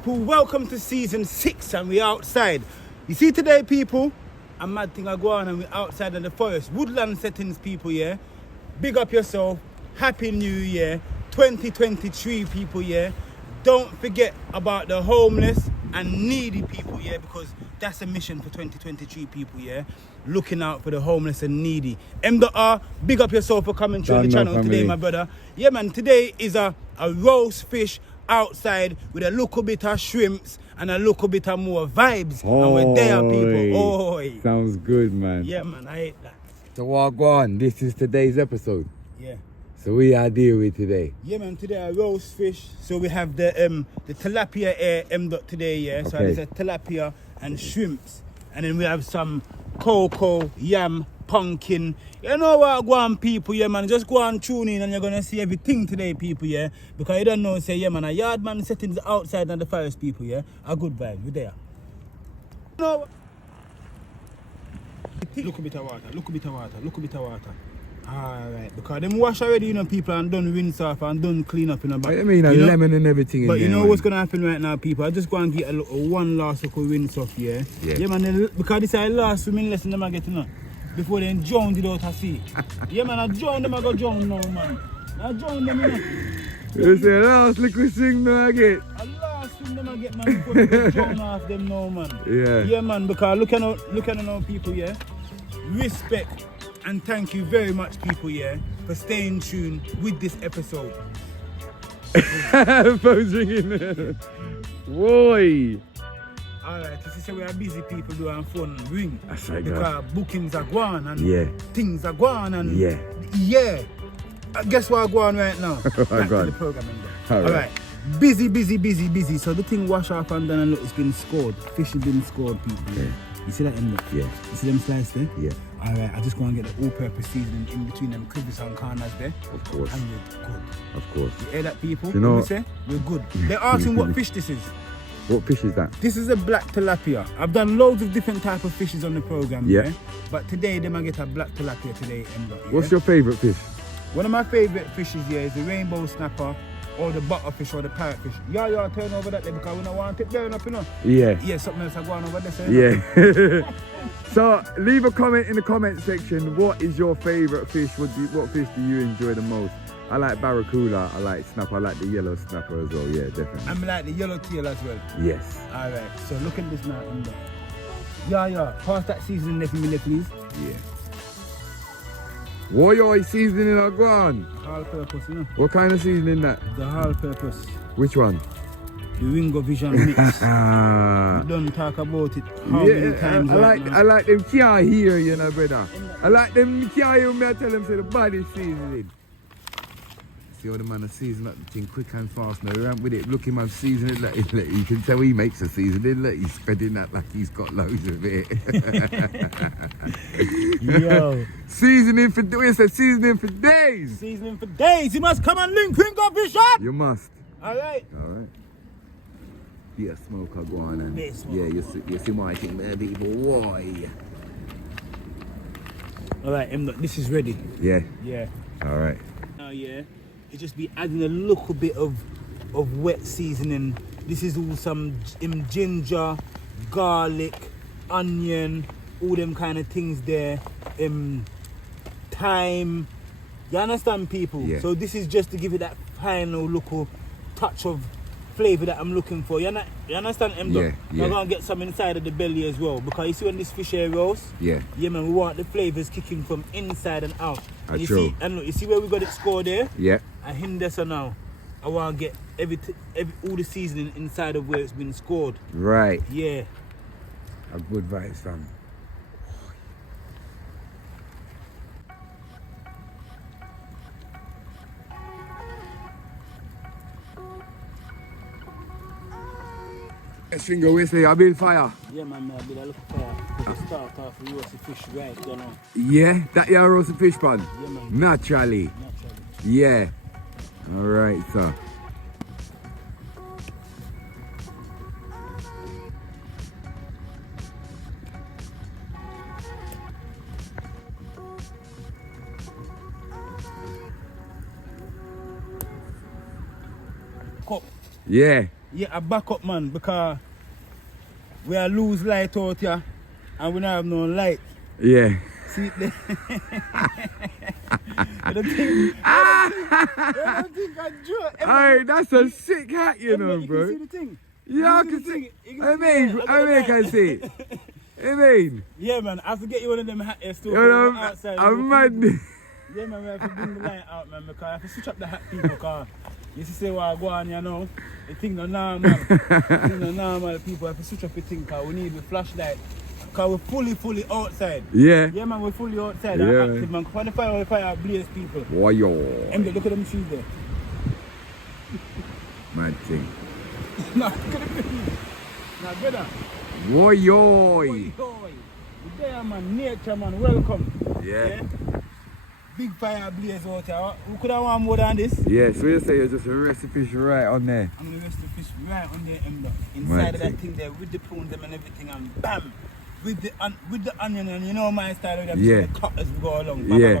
people, welcome to season 6 and we outside. You see today people, a mad thing I go on and we outside in the forest. Woodland settings people, yeah. Big up yourself, happy new year, 2023 people, yeah. Don't forget about the homeless and needy people, yeah, because that's a mission for 2023 people, yeah. Looking out for the homeless and needy. M.R, big up yourself for coming through the channel today, my brother. Yeah man, today is a roast fish outside with a little bit of shrimps and a little bit of more vibes. And we're there, people. Oh, sounds good, man. Yeah, man, I hate that. So what go on? This is today's episode. Yeah. So we are deal with today. Yeah, man. Today a roast fish. So we have the tilapia today. Yeah. So Okay. there's a tilapia and shrimps, and then we have some cocoa, yam, pumpkin. You know what, go on, people, yeah, man. Just go on, tune in, and you're gonna see everything today, people, yeah. Because you don't know, say, yeah, man. A yard man settings outside and the forest, people, yeah. A good vibe. We're there. You know. Look a bit of water. Look a bit of water. Look a bit of water. Alright, because them wash already, you know, people, and done rinse off and done clean up, you know. But I mean, a lemon and everything. But in you there, know man. what's gonna happen right now, people? I just go and get a little, one last little rinse off, yeah. Yeah, man. Because this is the last swimming lesson them I get, you know. Before they drown it out of sea. Yeah, man. I drown them, I go drown now, man. I drown them, you know. You say last liquid thing now I get. A last thing them I get, man. Before they drown off them now, man. Yeah. Yeah, man. Because look at now, people, yeah. Respect. And thank you very much, people, yeah, for staying tuned with this episode. Phone's ringing. Boy. Alright, you see, we are busy people doing phone ring. That's right, because bookings are gone and yeah, things are gone and yeah. Guess what I'm going right now? Back to the program. Alright. Busy. So the thing wash off and then look, it's been scored. Fish has been scored, people. Yeah. You see that in there? Yeah. You see them sliced there? Yeah. Alright, I just go and get the all-purpose seasoning in between them crevices and corners there. Of course. And we're good. Of course. You hear that, people? You know, what we say? We're good. They're asking what fish this is. What fish is that? This is a black tilapia. I've done loads of different type of fishes on the program, yeah. But today, they might get a black tilapia today. What's your favourite fish? One of my favourite fishes here is the rainbow snapper, or the butterfish, or the parrotfish. Yeah, turn over that there because we don't want it burn up, you know. Yeah. Yeah, something else I go on over there. So yeah. So leave a comment in the comment section. What is your favourite fish? What fish do you enjoy the most? I like barracuda, I like snapper, I like the yellow snapper as well, yeah, definitely. I like the yellow tail as well. Yes. Alright, so look at this now. Yeah, pass that seasoning there for me, please. Yeah. What you seasoning are gone? All purpose, you know. What kind of seasoning that? The all purpose. Which one? The Ringo Vision mix. We don't talk about it how many times I like them can't hear, you know, brother. I like them can't hear me, I tell them say the body seasoning. See how the man is seasoning up the thing quick and fast now. Around with it, look him, I'm seasoning it. Like, you can tell he makes a seasoning. Look, he's spreading that like he's got loads of it. Yo. Seasoning for days. Seasoning for days. Seasoning for days. You must come and link Ringo Vision. You must. Alright. Alright. Be a smoker, go on and yeah, you see my thing there, people. Why? Alright, this is ready. Yeah. Yeah. Alright. Now yeah. You just be adding a little bit of wet seasoning. This is all some ginger, garlic, onion, all them kind of things there. Thyme. You understand, people? Yeah. So this is just to give it that final little touch of flavour that I'm looking for. You understand, Yeah. You're gonna get some inside of the belly as well. Because you see when this fish here roast, Yeah, man, we want the flavours kicking from inside and out. And true. see, and look, you see where we got it scored there? Yeah. I him there so now. I want to get all the seasoning inside of where it's been scored. Right. Yeah. A good vibes, fam. Let's finger we say I build fire. Yeah, man, I build a little fire. To start off with roast fish right, you know. Yeah, that you roast fish pan? Yeah, man. Naturally. Yeah. Alright, sir. Cup. Yeah. Yeah, I back up, man, because we are lose light out here and we don't have no light. Yeah. See it there? You don't think I drew it? Hey, that's a sick hat, you know, You bro. can see the thing? Yeah, I You can see the see. thing? You I can see mean, it. I can see it. I mean, Yeah, man, I have to get you one of them hat here still. you know, Outside. I'm mad. Yeah, man, we have to bring the light out, man, because I have to switch up the hat people, because you see say what I go on, you know, the thing not normal. The thing not normal, people have to switch up the thing, because we need the flashlight. Because we're fully outside. Yeah. Yeah, man, we're fully outside. Yeah, I'm active, man. For the fire blaze, people. Why yo? Emily, look at them trees there. Mad thing. Nah, look at the trees. Nah, brother. Why yo? Oi. There, man. Nature, man. Welcome. Yeah. Big fire blaze out here. We could have one more than this. Yeah, so you say you're just a recipe right on there. I'm going to rest the fish right on there, Emily. Inside of that thing there, with the prunes them and everything, and bam! With the onion, and you know my style of them, Yeah. so cut as we go along. Yeah. Yeah.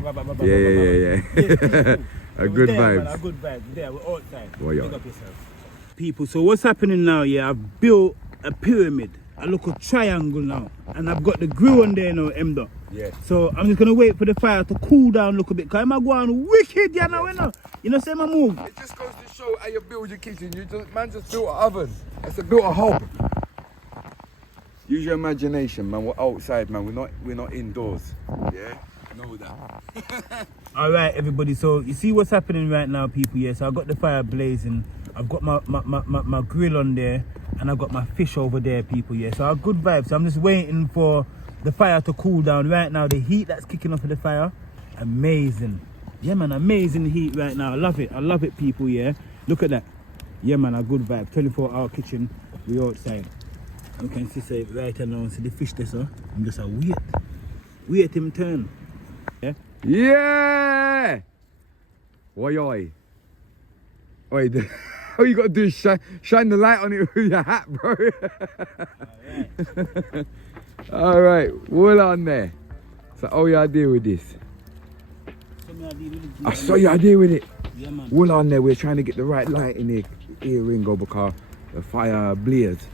A good vibes. vibes. A good vibes. There, we're outside. Oh, yeah. Pick up yourself. People, so what's happening now, yeah, I've built a pyramid, a little triangle now, and I've got the grill on there now, Emdo. Yeah. So I'm just going to wait for the fire to cool down a little bit, because I'm going wicked, you know, you know, say my move. It just goes to show how you build your kitchen. Man just built an oven. That's built a hob. Use your imagination, man. We're outside, man. We're not indoors. Yeah? Know that. Alright, everybody, so you see what's happening right now, people. Yeah, so I've got the fire blazing, I've got my grill on there, and I've got my fish over there, people. Yeah, so I've good vibes. So I'm just waiting for the fire to cool down. Right now, the heat that's kicking off of the fire, amazing. Yeah, man, amazing heat right now. I love it, people. Yeah, look at that. Yeah, man, a good vibe. 24-hour kitchen, we outside. You can see say right now, see the fish there, so I'm just a wait him turn. Yeah. Yeah! Oi. Oi, all you gotta do is shine the light on it with your hat, bro. Alright, hold on there. So how you deal with this? I saw you deal with it. Yeah, man. Hold on there, we're trying to get the right light in the ear ringo because the fire blaze.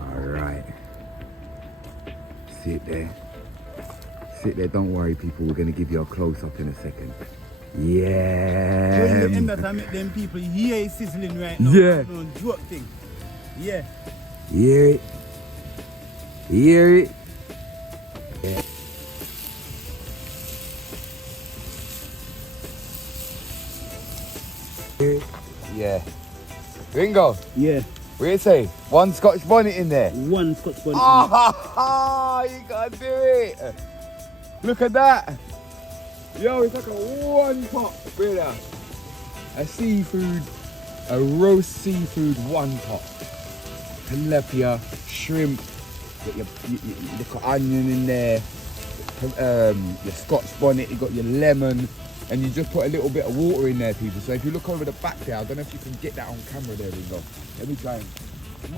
Alright. Sit there, don't worry people, we're gonna give you a close up in a second. Yeah. So in the end that I make them people hear it sizzling right now. Yeah. No joke thing. Yeah. Hear it. Yeah. Yeah. Ringo, Yeah. what do you say? One Scotch bonnet in there. One Scotch bonnet. Ah, you gotta do it. Look at that. Yo, it's like a one pot, brother. A roast seafood one pot. Tilapia, shrimp, got your little onion in there, your Scotch bonnet, you got your lemon, and you just put a little bit of water in there, people. So if you look over the back there, I don't know if you can get that on camera there, Ringo. Let me try and...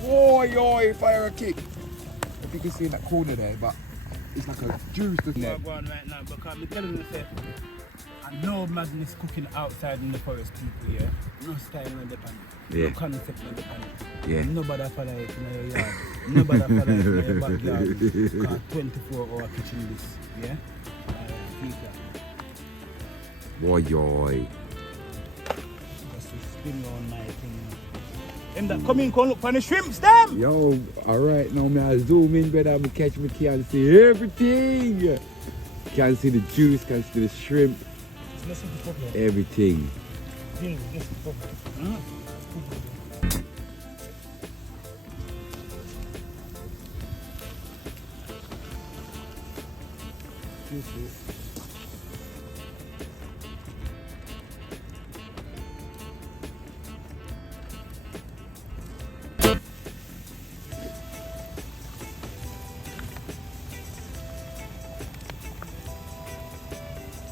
Whoa, fire a kick. If you can see in that corner there, but it's like a juice in there. I'm going right now because I'm telling you, I know madness cooking outside in the forest, people, yeah? No style in the pan. Yeah. No concept in the pan. Yeah. Nobody follow it in your yard. Nobody follow it in your backyard. Because 24-hour kitchen this, yeah? Boy. Just to spin on my thing. Them that come in, come look for the shrimps, them! Yo, alright, now me I zoom in, brother, I catch me, can see everything. Can see the juice, can see the shrimp, everything.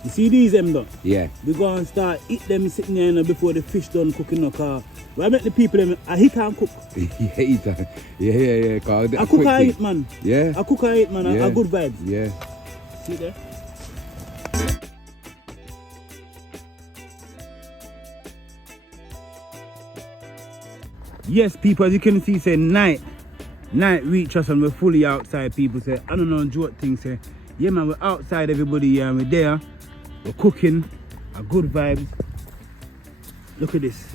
You see these them though? Yeah. We go and start eat them sitting there, you know, before the fish done cooking no car. I make the people them I hit and cook. Yeah, eat that. Yeah. I cook and eat, man. Yeah. I cook and eat, man. Yeah. I good vibes. Yeah. See there? Yes, people, as you can see, say night reach us and we're fully outside. People say, I don't know what things say. Yeah, man, we're outside, everybody. Yeah, we're there. We're cooking. A good vibes. Look at this.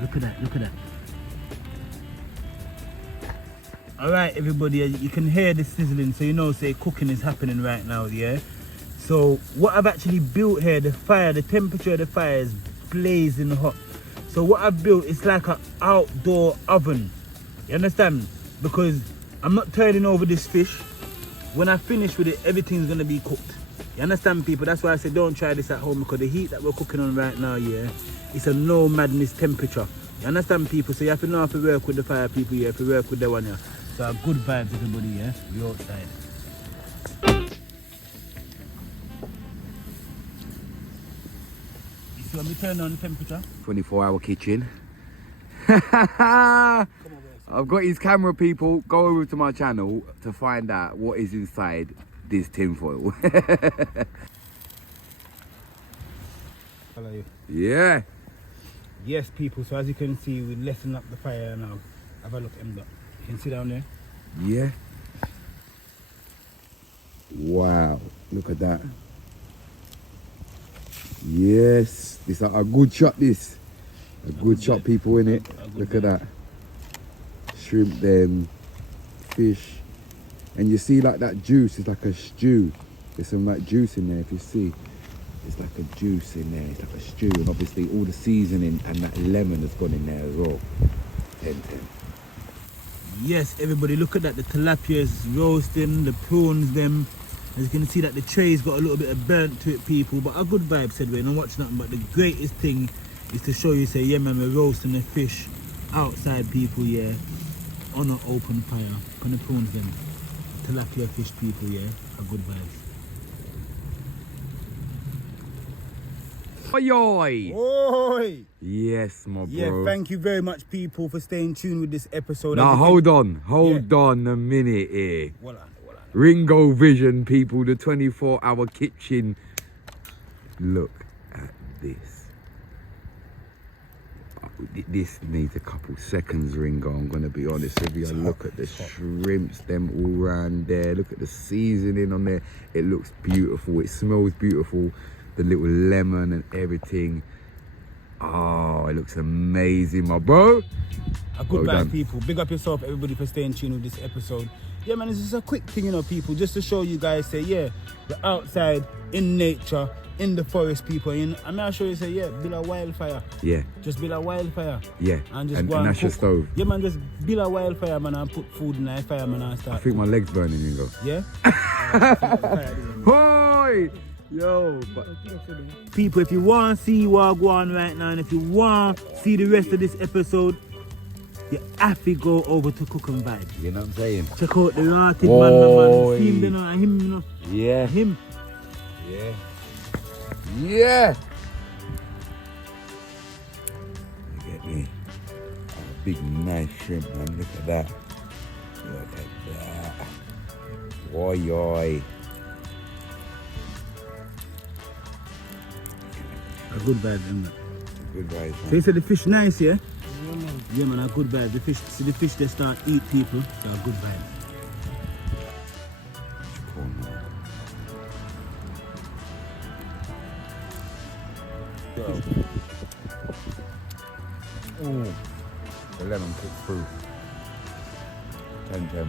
Look at that. Look at that. All right, everybody, you can hear the sizzling, so you know, say cooking is happening right now, yeah? So what I've actually built here, the fire, the temperature of the fire is blazing hot. So what I've built is like an outdoor oven. You understand? Because I'm not turning over this fish. When I finish with it, everything's gonna be cooked. You understand, people? That's why I said don't try this at home, because the heat that we're cooking on right now, yeah, it's a no madness temperature. You understand, people? So you have to know how to work with the fire, people, yeah, if you work with the one, yeah. So good vibes, everybody, yeah? We're outside. You see when we turn on the temperature? 24-hour kitchen. I've got his camera, people. Go over to my channel to find out what is inside this tinfoil. Hello, you. Yeah. Yes, people, so as you can see, we're letting up the fire now. Have a look, Emma. You can see down there? Yeah. Wow. Look at that. Yes. This is a good shot, this. A good shot, people, in it. Look at that. Shrimp them, fish. And you see like that juice, it's like a stew. There's some like juice in there, if you see. It's like a juice in there, it's like a stew. And obviously all the seasoning and that lemon has gone in there as well. 10-10. Yes, everybody, look at that. The tilapia is roasting, the prawns, them. As you can see that the tray's got a little bit of burnt to it, people. But a good vibe, said we don't watch nothing. But the greatest thing is to show you, say, yeah, man, we're roasting the fish outside, people, yeah, on an open fire. On the prawns, them. Tilapia fish, people, yeah, a good vibes. Oi! Oi! Yes, my bro. Yeah, thank you very much, people, for staying tuned with this episode. Now, hold on a minute here. Voila. Ringo Vision, people, the 24-hour kitchen. Look at this. This needs a couple seconds, Ringo, I'm going to be honest with you. Look at the shrimps, them all around there. Look at the seasoning on there. It looks beautiful. It smells beautiful. The little lemon and everything. Oh, it looks amazing, my bro. A good vibe, people. Big up yourself, everybody, for staying tuned with this episode. Yeah, man, it's just a quick thing, you know, people, just to show you guys, say, yeah, we're outside, in nature, in the forest, people. And I'm not sure you say, yeah, build a wildfire. Yeah. Just build a wildfire. Yeah. And just and go and that's your cook. stove. Yeah, man, just build a wildfire, man, and put food in the fire, man, and start. I think my leg's burning, Ringo. Yeah? Hoi! Yo, but people, if you want to see what go on right now, and if you want to see the rest of this episode, you have to go over to Cook and Vibe. you know what I'm saying? Check out the rotted man. See him, you know, and him, you know. Yeah. Him. Yeah. Yeah. You get me? A big nice shrimp, man. Look at that. Look at that. Oi, oi. A good vibe, isn't it? Good guys, So man. you said the fish nice, yeah? Yeah, man, a good vibe. The fish, see the fish, they start eat people, so a good vibe. Cool, man. Oh, the lemon cooked through. 10-10.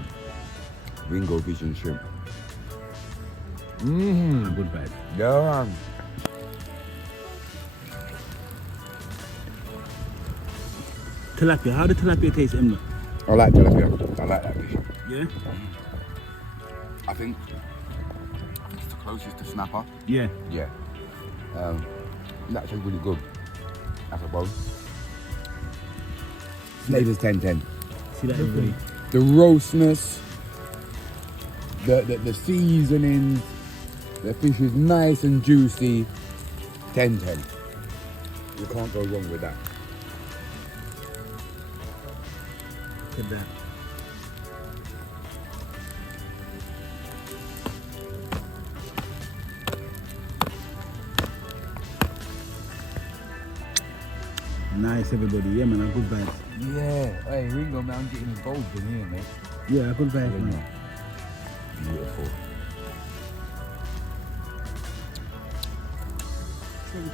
Ringo Vision shrimp. A good vibe. Yeah. Tilapia, how the tilapia taste, Emma? I like tilapia. I like that fish. Yeah? I think it's the closest to snapper. Yeah. Yeah. That's really good. That's a bone. Flavors 10-10. See that, everybody? The roastness, the seasonings, the fish is nice and juicy. 10-10. You can't go wrong with that. Look at that. Nice, everybody. Yeah, man, a good vibes. Yeah. Hey, Ringo, man, I'm getting involved in here, mate. Yeah, good vibe, Ringo. man. Beautiful.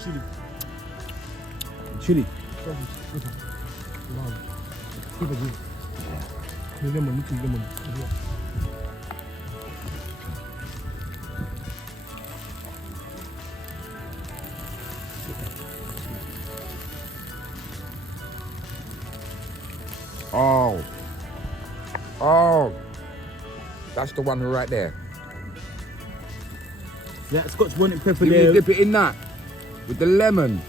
Chili. Chili. Lemon, mix lemon. Oh. Oh. That's the one right there. That Scotch bonnet pepper You there. dip it in that with the lemon.